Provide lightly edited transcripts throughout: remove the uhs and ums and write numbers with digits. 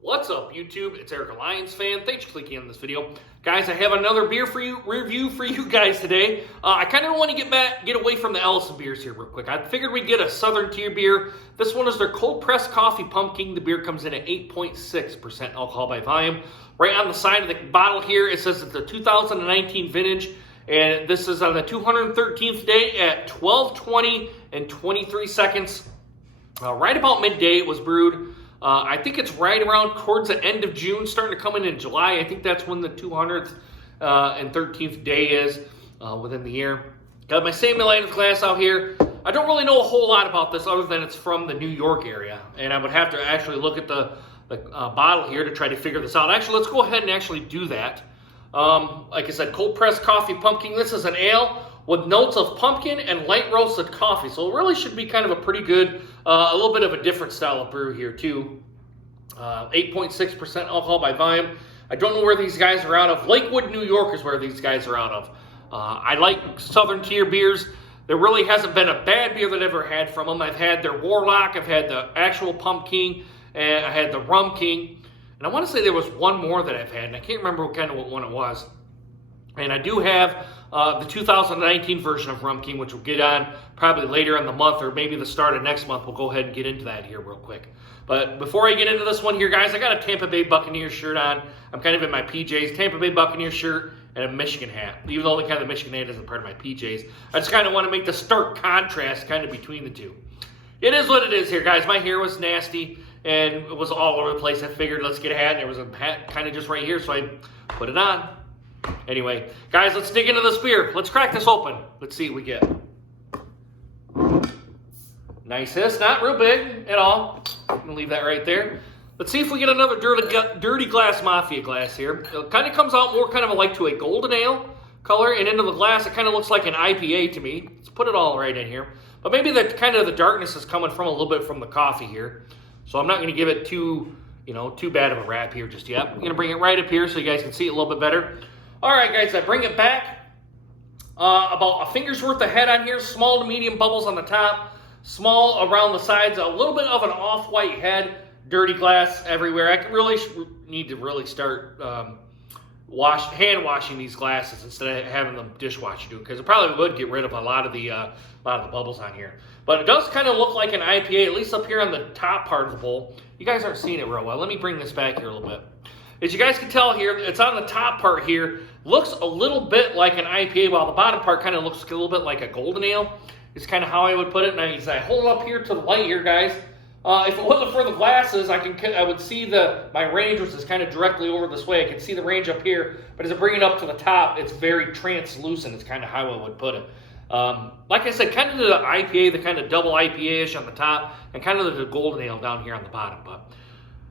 What's up, YouTube? It's Eric, a Lions fan. Thanks for clicking on this video. Guys, I have another beer review for you guys today. I kind of want to get away from the Ellison beers here real quick. I figured we'd get a Southern Tier beer. This one is their cold pressed coffee pumpkin. The beer comes in at 8.6% alcohol by volume. Right on the side of the bottle here, it says it's a 2019 vintage. And this is on the 213th day at 12:20 and 23 seconds. Right about midday it was brewed. I think it's right around towards the end of June, starting to come in July. I think that's when the 200th and 13th day is within the year. Got my Samuelitis glass out here. I don't really know a whole lot about this other than it's from the New York area. And I would have to actually look at the bottle here to try to figure this out. Actually, let's go ahead and actually do that. Like I said, cold pressed coffee pumpkin. This is an ale with notes of pumpkin and light roasted coffee. So it really should be kind of a pretty good, a little bit of a different style of brew here too. 8.6% alcohol by volume. I don't know where these guys are out of. Lakewood, New York is where these guys are out of. I like Southern Tier beers. There really hasn't been a bad beer that I've ever had from them. I've had their Warlock, I've had the actual Pumking, and I had the Rum King. And I want to say there was one more that I've had, and I can't remember what one it was. And I do have the 2019 version of Rum King, which we'll get on probably later in the month or maybe the start of next month. We'll go ahead and get into that here real quick. But before I get into this one here, guys, I got a Tampa Bay Buccaneers shirt on. I'm kind of in my PJs, Tampa Bay Buccaneers shirt and a Michigan hat. Even though the Michigan hat isn't part of my PJs, I just kind of want to make the stark contrast kind of between the two. It is what it is here, guys. My hair was nasty and it was all over the place. I figured let's get a hat, and there was a hat kind of just right here, so I put it on. Anyway, guys, let's dig into this beer. Let's crack this open. Let's see what we get. Nice hiss, not real big at all. I'm gonna leave that right there. Let's see if we get another dirty glass mafia glass here. It kind of comes out more kind of like to a golden ale color, and into the glass it kind of looks like an IPA to me. Let's put it all right in here. But maybe the kind of the darkness is coming from a little bit from the coffee here. So I'm not gonna give it too bad of a rap here just yet. I'm gonna bring it right up here so you guys can see it a little bit better. All right, guys, I bring it back. About a finger's worth of head on here, small to medium bubbles on the top, small around the sides, a little bit of an off-white head, dirty glass everywhere. I need to really start hand washing these glasses instead of having them dishwasher do it, because it probably would get rid of a lot of the bubbles on here. But it does kind of look like an IPA, at least up here on the top part of the bowl. You guys aren't seeing it real well. Let me bring this back here a little bit. As you guys can tell here, it's on the top part here. Looks a little bit like an IPA, while the bottom part kind of looks a little bit like a golden ale. It's kind of how I would put it. And as I hold it up here to the light here, guys, if it wasn't for the glasses, I would see my range, which is kind of directly over this way. I can see the range up here, but as I bring it up to the top, it's very translucent. It's kind of how I would put it. Like I said, kind of the IPA, the kind of double IPA-ish on the top, and kind of the golden ale down here on the bottom. But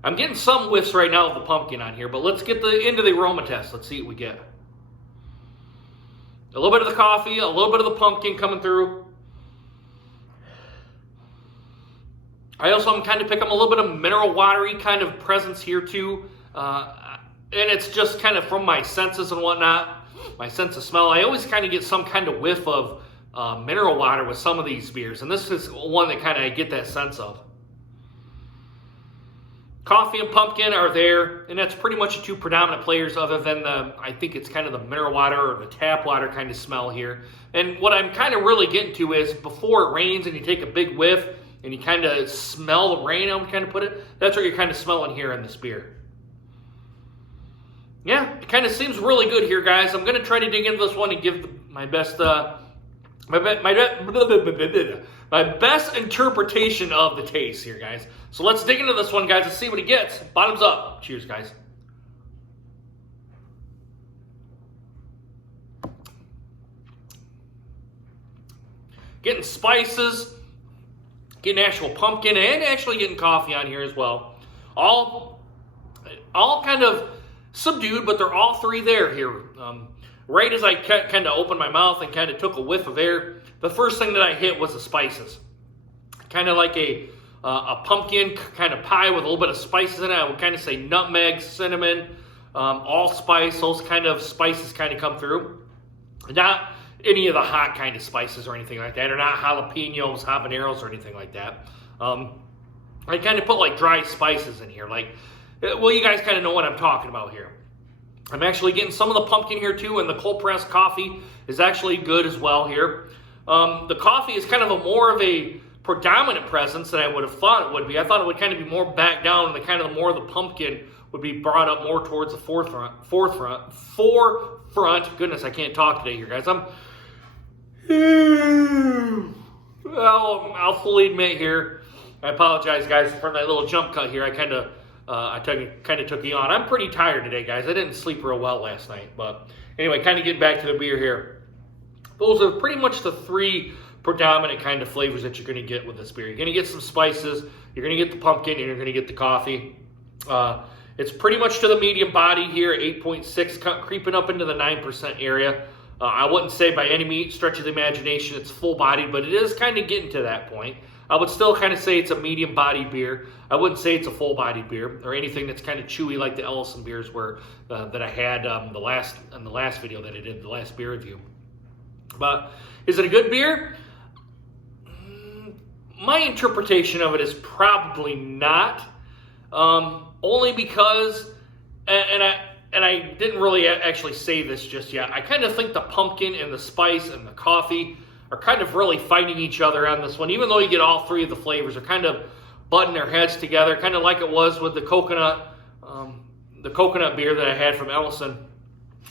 I'm getting some whiffs right now of the pumpkin on here, but let's get into the aroma test. Let's see what we get. A little bit of the coffee, a little bit of the pumpkin coming through. I also am kind of picking up a little bit of mineral watery kind of presence here too. And it's just kind of from my senses and whatnot, my sense of smell. I always kind of get some kind of whiff of mineral water with some of these beers. And this is one that kind of I get that sense of. Coffee and pumpkin are there, and that's pretty much the two predominant players other than I think it's kind of the mineral water or the tap water kind of smell here. And what I'm kind of really getting to is before it rains and you take a big whiff and you kind of smell the rain, I would kind of put it, that's what you're kind of smelling here in this beer. Yeah, it kind of seems really good here, guys. I'm going to try to dig into this one and give my best my best interpretation of the taste here, guys. So let's dig into this one, guys, and see what it gets. Bottoms up. Cheers, guys. Getting spices, getting actual pumpkin, and actually getting coffee on here as well. All kind of subdued, but they're all three there here. Right as I kind of opened my mouth and kind of took a whiff of air, the first thing that I hit was the spices. Kind of like a pumpkin kind of pie with a little bit of spices in it. I would kind of say nutmeg, cinnamon, allspice, those kind of spices kind of come through. Not any of the hot kind of spices or anything like that, or not jalapenos, habaneros, or anything like that. I kind of put like dry spices in here, like Well, you guys kind of know what I'm talking about here. I'm actually getting some of the pumpkin here too, and the cold pressed coffee is actually good as well here. The coffee is kind of more of a predominant presence than I would have thought it would be. I thought it would kind of be more back down, and the kind of more of the pumpkin would be brought up more towards the forefront. Goodness, I can't talk today here, guys. I'll fully admit here, I apologize, guys, for that little jump cut here. I kind of took you on. I'm pretty tired today, guys. I didn't sleep real well last night, but anyway, kind of getting back to the beer here. Those are pretty much the three predominant kind of flavors that you're going to get with this beer. You're going to get some spices, you're going to get the pumpkin, and you're going to get the coffee. It's pretty much to the medium body here, 8.6, creeping up into the 9% area. I wouldn't say by any stretch of the imagination it's full-bodied, but it is kind of getting to that point. I would still kind of say it's a medium-bodied beer. I wouldn't say it's a full-bodied beer or anything that's kind of chewy like the Ellison beers were that I had in the last video that I did, the last beer review. But is it a good beer? My interpretation of it is probably not. Only because, and I didn't really actually say this just yet, I kind of think the pumpkin and the spice and the coffee are kind of really fighting each other on this one. Even though you get all three of the flavors, are kind of butting their heads together, kind of like it was with the coconut beer that I had from Ellison,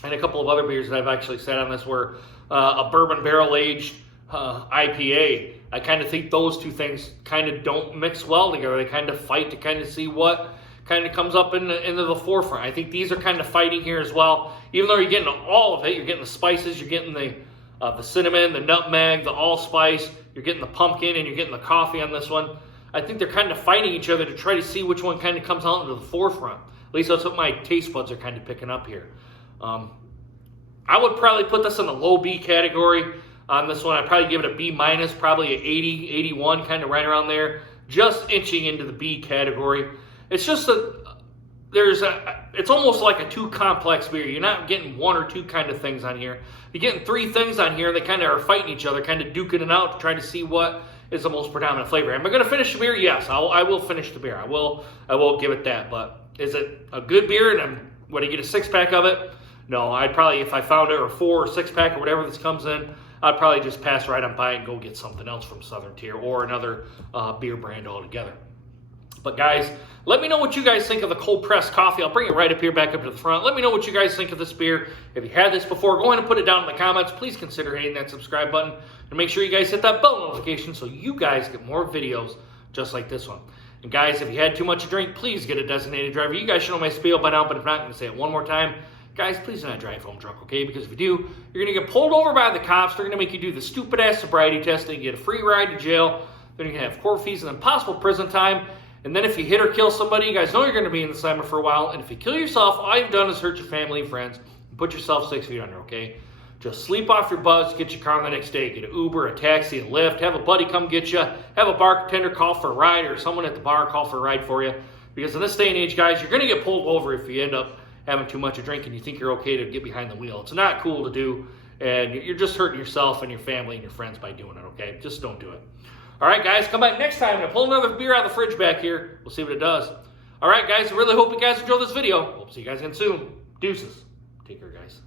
and a couple of other beers that I've actually said on this were a bourbon barrel-aged IPA. I kind of think those two things kind of don't mix well together. They kind of fight to kind of see what kind of comes up into the forefront. I think these are kind of fighting here as well. Even though you're getting all of it, you're getting the spices, you're getting the cinnamon, the nutmeg, the allspice, you're getting the pumpkin, and you're getting the coffee on this one. I think they're kind of fighting each other to try to see which one kind of comes out into the forefront. At least that's what my taste buds are kind of picking up here. I would probably put this in the low B category on this one. I'd probably give it a B minus, probably an 80, 81, kind of right around there. Just inching into the B category. It's just that it's almost like a too complex beer. You're not getting one or two kind of things on here. You're getting three things on here, and they kind of are fighting each other, kind of duking it out to try to see what is the most predominant flavor. Am I going to finish the beer? Yes, I will finish the beer. I will give it that. But is it a good beer, and would I get a six-pack of it? No, I'd probably, if I found it, or 4 or 6-pack or whatever this comes in, I'd probably just pass right on by it and go get something else from Southern Tier or another beer brand altogether. But guys, let me know what you guys think of the cold pressed coffee. I'll bring it right up here, back up to the front. Let me know what you guys think of this beer. If you had this before, go ahead and put it down in the comments. Please consider hitting that subscribe button. And make sure you guys hit that bell notification so you guys get more videos just like this one. And guys, if you had too much to drink, please get a designated driver. You guys should know my spiel by now, but if not, I'm going to say it one more time. Guys, please do not drive home drunk, okay? Because if you do, you're going to get pulled over by the cops. They're going to make you do the stupid-ass sobriety test, and you get a free ride to jail. Then you're going to have court fees and then possible prison time. And then if you hit or kill somebody, you guys know you're going to be in the slammer for a while. And if you kill yourself, all you've done is hurt your family and friends and put yourself 6 feet under, okay? Just sleep off your butts, get your car the next day. Get an Uber, a taxi, a Lyft. Have a buddy come get you. Have a bartender call for a ride, or someone at the bar call for a ride for you. Because in this day and age, guys, you're going to get pulled over if you end up having too much to drink and you think you're okay to get behind the wheel. It's not cool to do, and you're just hurting yourself and your family and your friends by doing it, okay? Just don't do it. All right, guys, come back next time and pull another beer out of the fridge back here. We'll see what it does. All right, guys, I really hope you guys enjoyed this video. We'll see you guys again soon. Deuces. Take care, guys.